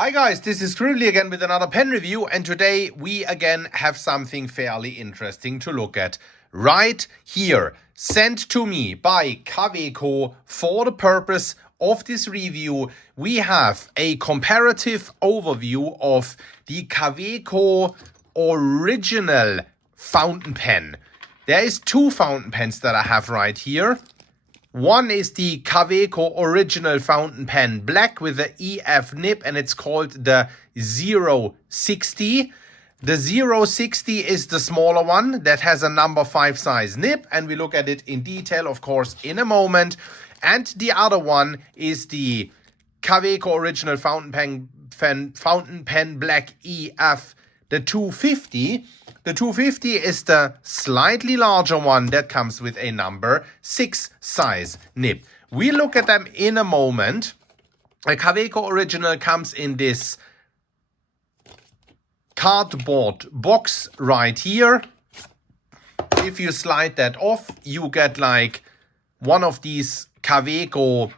Hi guys, this is Scribbly again with another pen review, and today we again have something fairly interesting to look at. Right here, sent to me by Kaweco for the purpose of this review, we have a comparative overview of the Kaweco original fountain pen. There is two fountain pens that I have right here. One is the Kaweco original fountain pen black with the EF nib, and it's called the 060. The 060 is the smaller one that has a number 5 size nib, and we look at it in detail, of course, in a moment. And the other one is the Kaweco original fountain pen black EF, the 250. The 250 is the slightly larger one that comes with a number 6 size nib. We look at them in a moment. The Kaweco original comes in this cardboard box right here. If you slide that off, you get like one of these Kaweco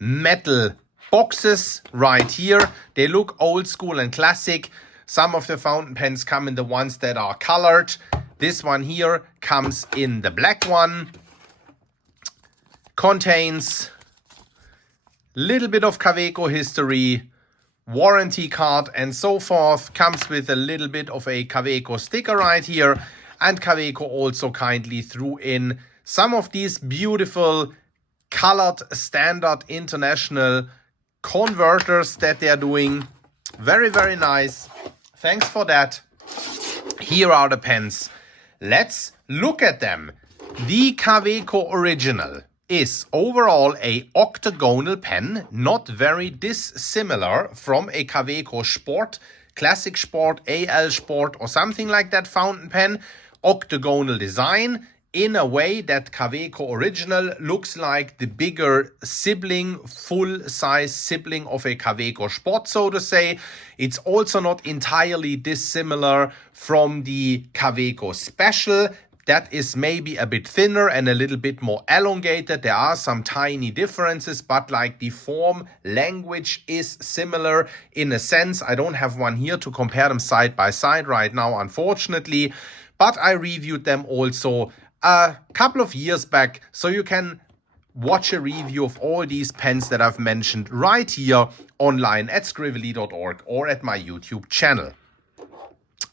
metal boxes right here. They look old school and classic. Some of the fountain pens come in the ones that are colored. This one here comes in the black one. Contains a little bit of Kaweco history, warranty card and so forth. Comes with a little bit of a Kaweco sticker right here. And Kaweco also kindly threw in some of these beautiful colored standard international converters that they're doing. Very, very nice. Thanks for that. Here are the pens. Let's look at them. The Kaweco original is overall a octagonal pen, not very dissimilar from a Kaweco Sport, Classic Sport, AL Sport or something like that fountain pen. Octagonal design. In a way that Kaweco original looks like the bigger sibling, full-size sibling of a Kaweco Sport, so to say. It's also not entirely dissimilar from the Kaweco Special. That is maybe a bit thinner and a little bit more elongated. There are some tiny differences, but like the form language is similar in a sense. I don't have one here to compare them side by side right now, unfortunately, but I reviewed them also a couple of years back, so you can watch a review of all these pens that I've mentioned right here online at scribbly.org or at my YouTube channel.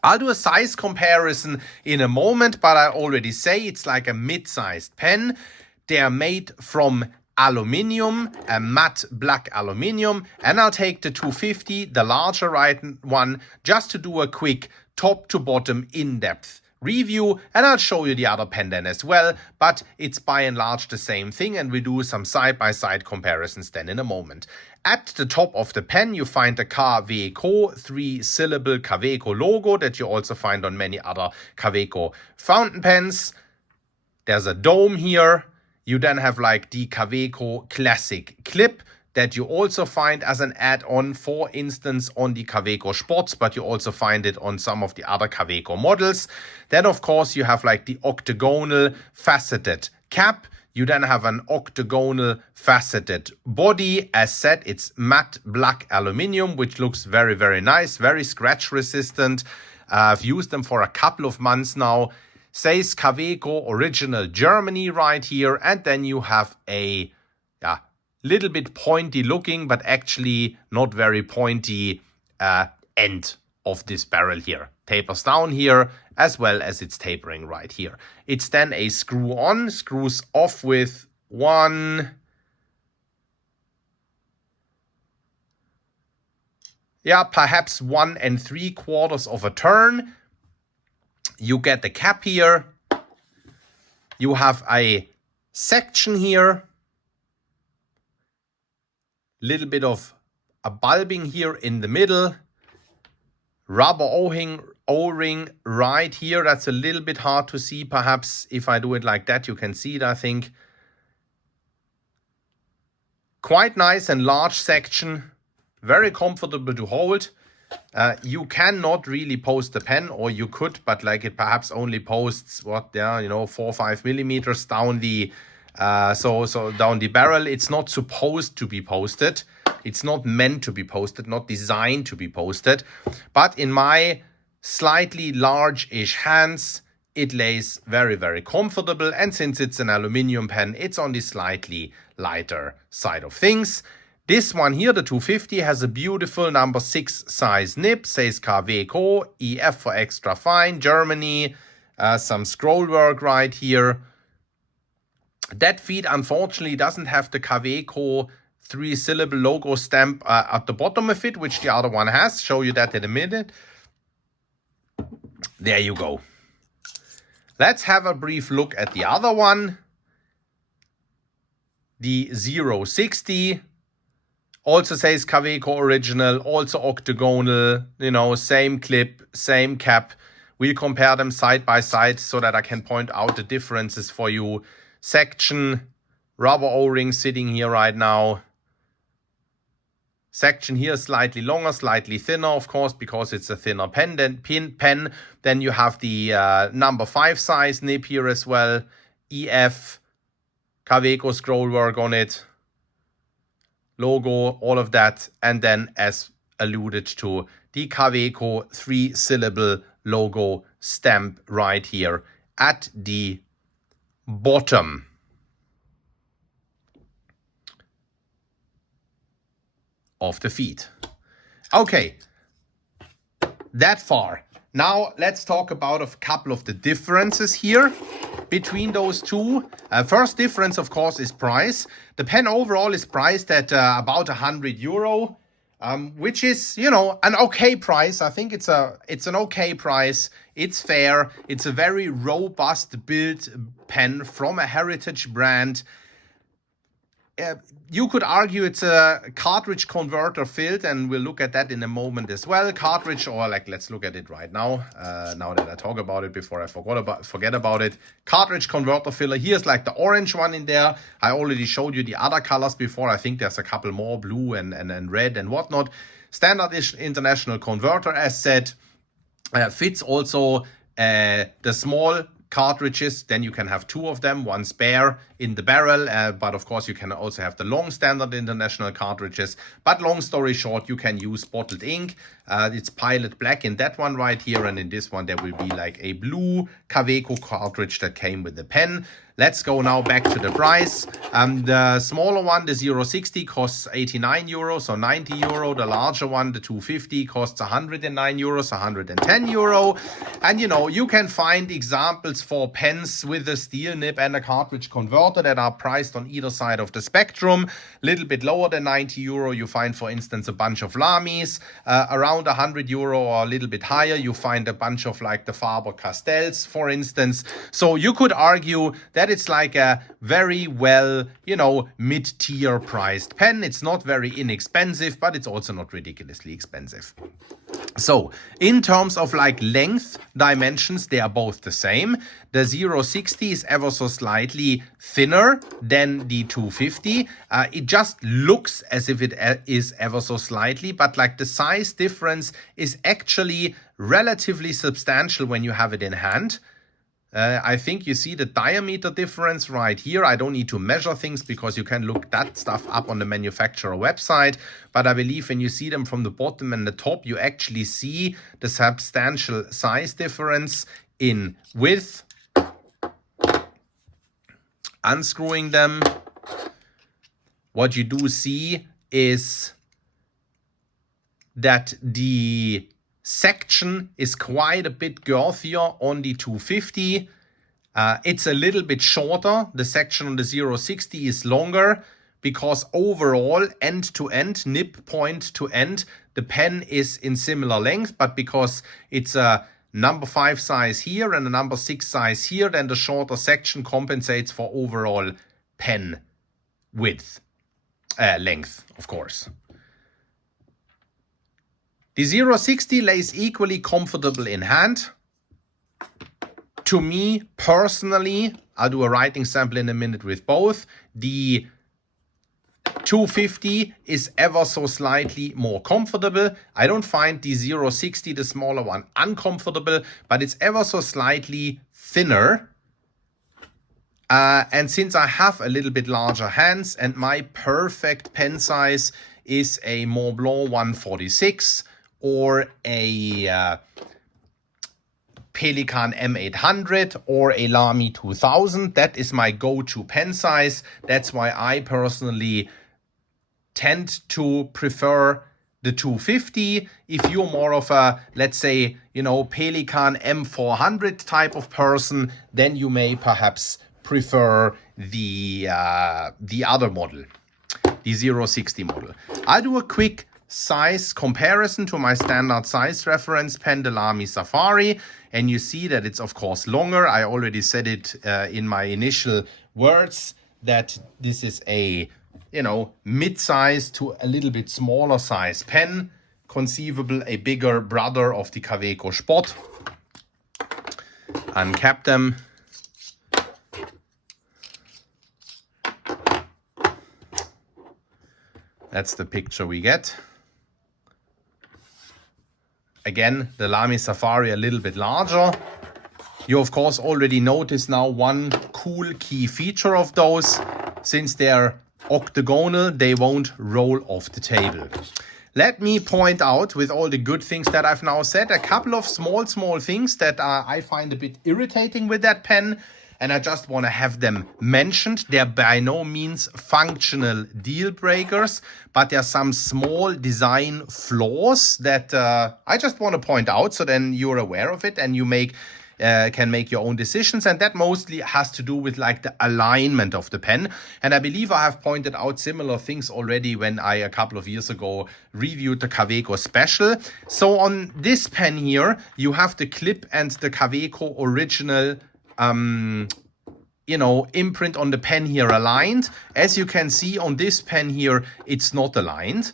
I'll do a size comparison in a moment, but I already say it's like a mid-sized pen. They are made from aluminium, a matte black aluminium, and I'll take the 250, the larger one, just to do a quick top to bottom in-depth review, and I'll show you the other pen then as well, but it's by and large the same thing, and we do some side-by-side comparisons then in a moment. At the top of the pen you find the Kaweco 3-syllable Kaweco logo that you also find on many other Kaweco fountain pens. There's a dome here. You then have like the Kaweco classic clip that you also find as an add-on, for instance, on the Kaweco Sports, but you also find it on some of the other Kaweco models. Then, of course, you have like the octagonal faceted cap. You then have an octagonal faceted body. As said, it's matte black aluminium, which looks very, very nice, very scratch resistant. I've used them for a couple of months now. Says Kaweco Original Germany right here. And then you have a little bit pointy looking, but actually not very pointy end of this barrel here. Tapers down here as well as it's tapering right here. It's then a screw on, screws off with one, perhaps 1 3/4 of a turn. You get the cap here. You have a section here. Little bit of a bulbing here in the middle. Rubber O-ring right here. That's a little bit hard to see. Perhaps if I do it like that, you can see it, I think. Quite nice and large section. Very comfortable to hold. You cannot really post the pen, or you could, but like it perhaps only posts 4 or 5 millimeters down the so down the barrel. It's not supposed to be posted. It's not meant to be posted, not designed to be posted. But in my slightly large-ish hands, it lays very, very comfortable. And since it's an aluminum pen, it's on the slightly lighter side of things. This one here, the 250, has a beautiful number 6 size nib, says Kaweco, EF for extra fine, Germany, some scroll work right here. That feed unfortunately doesn't have the Kaweco 3-syllable logo stamp at the bottom of it, which the other one has. Show you that in a minute. There you go. Let's have a brief look at the other one. The 060. Also says Kaweco original, also octagonal, you know, same clip, same cap. We'll compare them side by side so that I can point out the differences for you. Section, rubber O-ring sitting here right now. Section here slightly longer, slightly thinner, of course, because it's a thinner pen. Then you have the number 5 size nib here as well. EF, Kaweco scroll work on it. Logo, all of that. And then, as alluded to, the Kaweco 3-syllable logo stamp right here at the bottom. Of the feed. Okay, that far. Now let's talk about a couple of the differences here between those two. First difference, of course, is price. The pen overall is priced at about €100, which is, you know, an okay price. I think it's an okay price. It's fair. It's a very robust built pen from a heritage brand. You could argue it's a cartridge converter filled, and we'll look at that in a moment as well. Cartridge, or like, let's look at it right now. Now that I talk about it before I forget about it. Cartridge converter filler. Here's like the orange one in there. I already showed you the other colors before. I think there's a couple more, blue and red and whatnot. Standard international converter, as said. Fits also the small cartridges. Then you can have 2 of them, one spare in the barrel, but of course you can also have the long standard international cartridges. But long story short, you can use bottled ink. It's pilot black in that one right here, and in this one there will be like a blue Kaweco cartridge that came with the pen. Let's go now back to the price. The smaller one, the 060, costs €89, so €90. The larger one, the 250, costs €109, €110. And you know, you can find examples for pens with a steel nib and a cartridge converter that are priced on either side of the spectrum. A little bit lower than €90, you find, for instance, a bunch of Lamis. Around €100 or a little bit higher, you find a bunch of like the Faber-Castells, for instance. So you could argue that it's like a very well, you know, mid-tier priced pen. It's not very inexpensive, but it's also not ridiculously expensive. So in terms of like length dimensions, they are both the same. The 060 is ever so slightly thinner than the 250. It just looks as if it is ever so slightly, but like the size difference is actually relatively substantial when you have it in hand. I think you see the diameter difference right here. I don't need to measure things because you can look that stuff up on the manufacturer website. But I believe when you see them from the bottom and the top, you actually see the substantial size difference in width. Unscrewing them, what you do see is that the section is quite a bit girthier on the 250. It's a little bit shorter. The section on the 060 is longer because overall, end to end, nib point to end, the pen is in similar length, but because it's a number 5 size here and a number 6 size here, then the shorter section compensates for overall pen width, length, of course. The 060 lays equally comfortable in hand. To me, personally, I'll do a writing sample in a minute with both. The 250 is ever so slightly more comfortable. I don't find the 060, the smaller one, uncomfortable, but it's ever so slightly thinner. And since I have a little bit larger hands and my perfect pen size is a Montblanc 146 or a Pelikan M800 or a Lamy 2000. That is my go-to pen size. That's why I personally tend to prefer the 250. If you're more of a, let's say, Pelikan M400 type of person, then you may perhaps prefer the other model, the 060 model. I'll do a quick size comparison to my standard size reference pen, the Lamy Safari, and you see that it's of course longer. I already said it in my initial words that this is a mid-size to a little bit smaller size pen, conceivable a bigger brother of the Kaweco Spot. Uncap them. That's the picture we get. Again, the Lamy Safari a little bit larger. You of course already notice now one cool key feature of those. Since they're octagonal, they won't roll off the table. Let me point out, with all the good things that I've now said, a couple of small things that I find a bit irritating with that pen, and I just want to have them mentioned. They're by no means functional deal breakers, but there are some small design flaws that I just want to point out, so then you're aware of it and you can make your own decisions. And that mostly has to do with like the alignment of the pen. And I believe I have pointed out similar things already when I a couple of years ago reviewed the Kaweco Special. So on this pen here, you have the clip and the Kaweco original imprint on the pen here aligned. As you can see on this pen here, it's not aligned.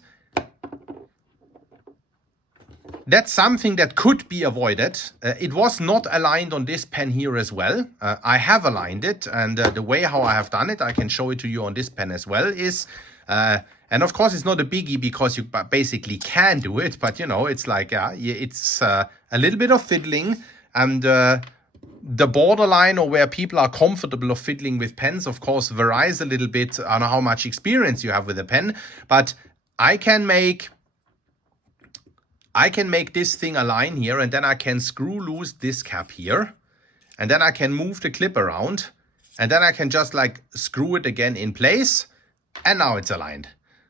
That's something that could be avoided. It was not aligned on this pen here as well. I have aligned it, and the way how I have done it, I can show it to you on this pen as well, is, and of course it's not a biggie because you basically can do it, but it's like, it's a little bit of fiddling, and the borderline, or where people are comfortable of fiddling with pens, of course varies a little bit on how much experience you have with a pen, but I can make this thing align here, and then I can screw loose this cap here, and then I can move the clip around, and then I can just like screw it again in place, and now it's aligned.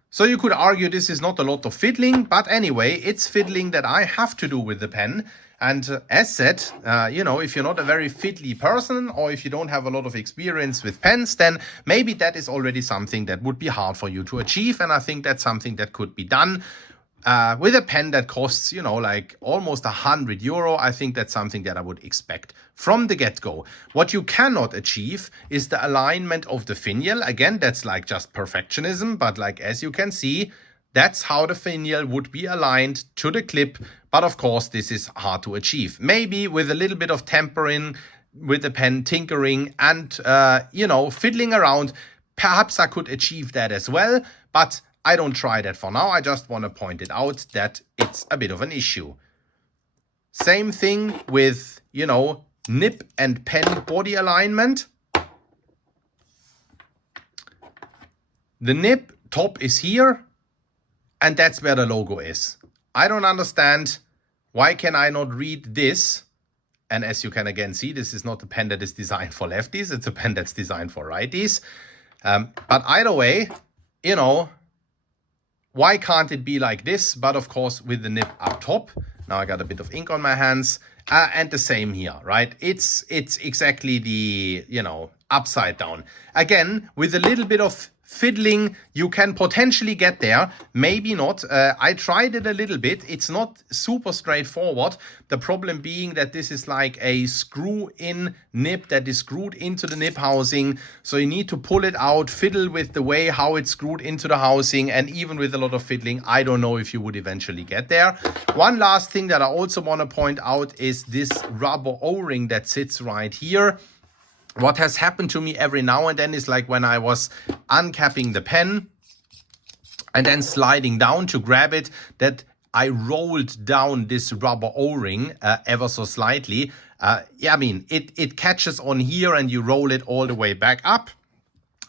So you could argue this is not a lot of fiddling, but anyway, it's fiddling that I have to do with the pen. And as said, if you're not a very fiddly person, or if you don't have a lot of experience with pens, then maybe that is already something that would be hard for you to achieve. And I think that's something that could be done with a pen that costs, like almost €100. I think that's something that I would expect from the get-go. What you cannot achieve is the alignment of the finial. Again, that's like just perfectionism, but like as you can see, that's how the finial would be aligned to the clip. But of course, this is hard to achieve. Maybe with a little bit of tampering with the pen, tinkering, and, fiddling around, perhaps I could achieve that as well. But I don't try that for now. I just want to point it out that it's a bit of an issue. Same thing with, nib and pen body alignment. The nib top is here, and that's where the logo is. I don't understand, why can I not read this? And as you can again see, this is not a pen that is designed for lefties. It's a pen that's designed for righties. But either way, why can't it be like this? But of course, with the nib up top. Now I got a bit of ink on my hands. And the same here, right? It's exactly the, upside down. Again, with a little bit of fiddling, you can potentially get there. Maybe not. I tried it a little bit. It's not super straightforward. The problem being that this is like a screw-in nib that is screwed into the nib housing. So you need to pull it out, fiddle with the way how it's screwed into the housing. And even with a lot of fiddling, I don't know if you would eventually get there. One last thing that I also want to point out is this rubber O-ring that sits right here. What has happened to me every now and then is like when I was uncapping the pen and then sliding down to grab it, that I rolled down this rubber O-ring ever so slightly. It catches on here and you roll it all the way back up.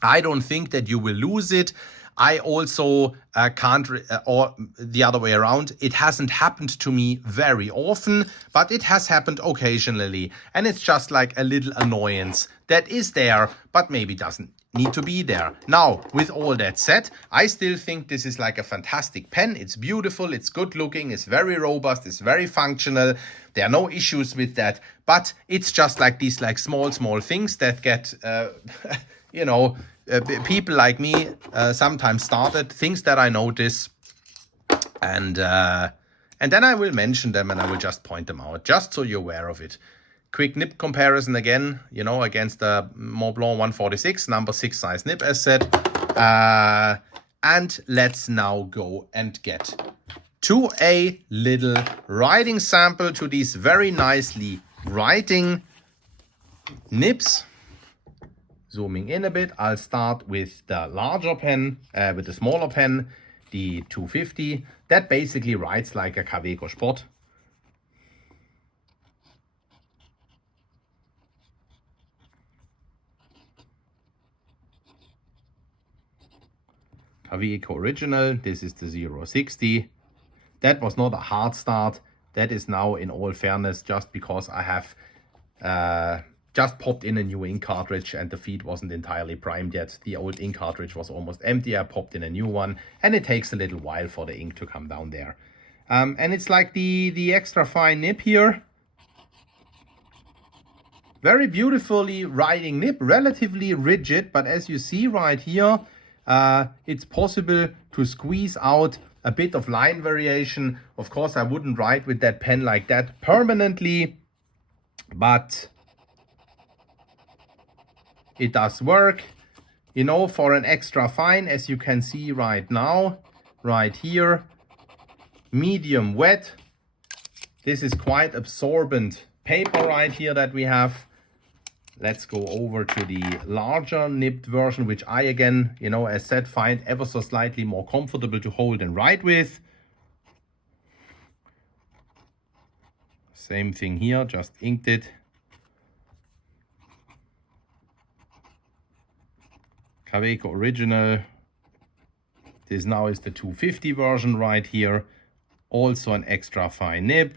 I don't think that you will lose it. I also can't, or the other way around, it hasn't happened to me very often, but it has happened occasionally. And it's just like a little annoyance that is there, but maybe doesn't need to be there. Now, with all that said, I still think this is like a fantastic pen. It's beautiful, it's good looking, it's very robust, it's very functional. There are no issues with that, but it's just like these like small things that get, you know, people like me sometimes started, things that I notice, and then I will mention them and I will just point them out, just so you're aware of it. Quick nib comparison again, you know, against the Montblanc 146, number 6 size nib as said. And let's now go and get to a little writing sample to these very nicely writing nibs. Zooming in a bit, I'll start with the larger pen, with the smaller pen, the 250. That basically writes like a Kaweco Sport. Kaweco Original, this is the 060. That was not a hard start. That is now, in all fairness, just because I have just popped in a new ink cartridge and the feed wasn't entirely primed yet. The old ink cartridge was almost empty. I popped in a new one and it takes a little while for the ink to come down there. And it's like the extra fine nib here. Very beautifully writing nib, relatively rigid, but as you see right here, it's possible to squeeze out a bit of line variation. Of course, I wouldn't write with that pen like that permanently, but it does work, you know, for an extra fine, as you can see right now, right here, medium wet. This is quite absorbent paper right here that we have. Let's go over to the larger nibbed version, which I, again, you know, as said, find ever so slightly more comfortable to hold and write with. Same thing here, just inked it. Kaweco Original. This now is the 250 version right here. Also an extra fine nib.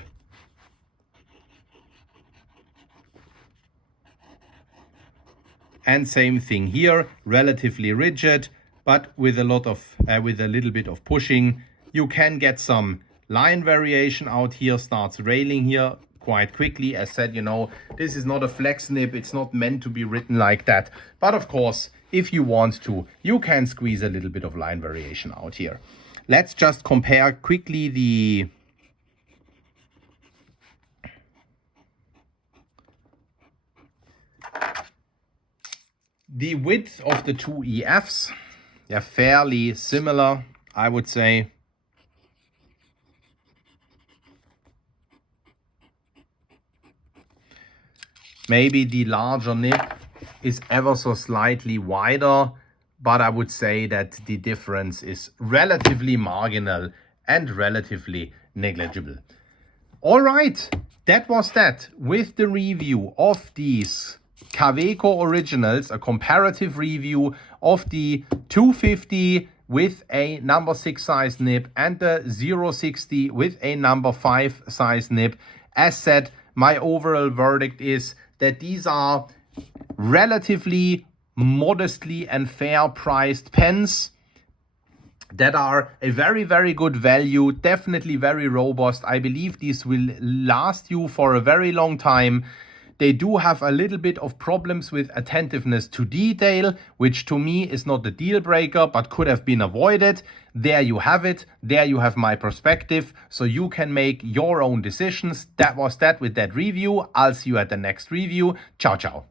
And same thing here, relatively rigid, but with a lot of, with a little bit of pushing. You can get some line variation out here, starts railing here quite quickly. As said, you know, this is not a flex nib, it's not meant to be written like that. But of course, if you want to, you can squeeze a little bit of line variation out here. Let's just compare quickly the width of the two EFs. They're fairly similar, I would say. Maybe the larger nib is ever so slightly wider, but I would say that the difference is relatively marginal and relatively negligible. All right, that was that with the review of these Kaweco Originals, a comparative review of the 250 with a number 6 size nib and the 060 with a number 5 size nib. As said, my overall verdict is that these are relatively modestly and fair priced pens that are a very, very good value, definitely very robust. I believe these will last you for a very long time. They do have a little bit of problems with attentiveness to detail, which to me is not a deal breaker, but could have been avoided. There you have it. There you have my perspective. So you can make your own decisions. That was that with that review. I'll see you at the next review. Ciao, ciao.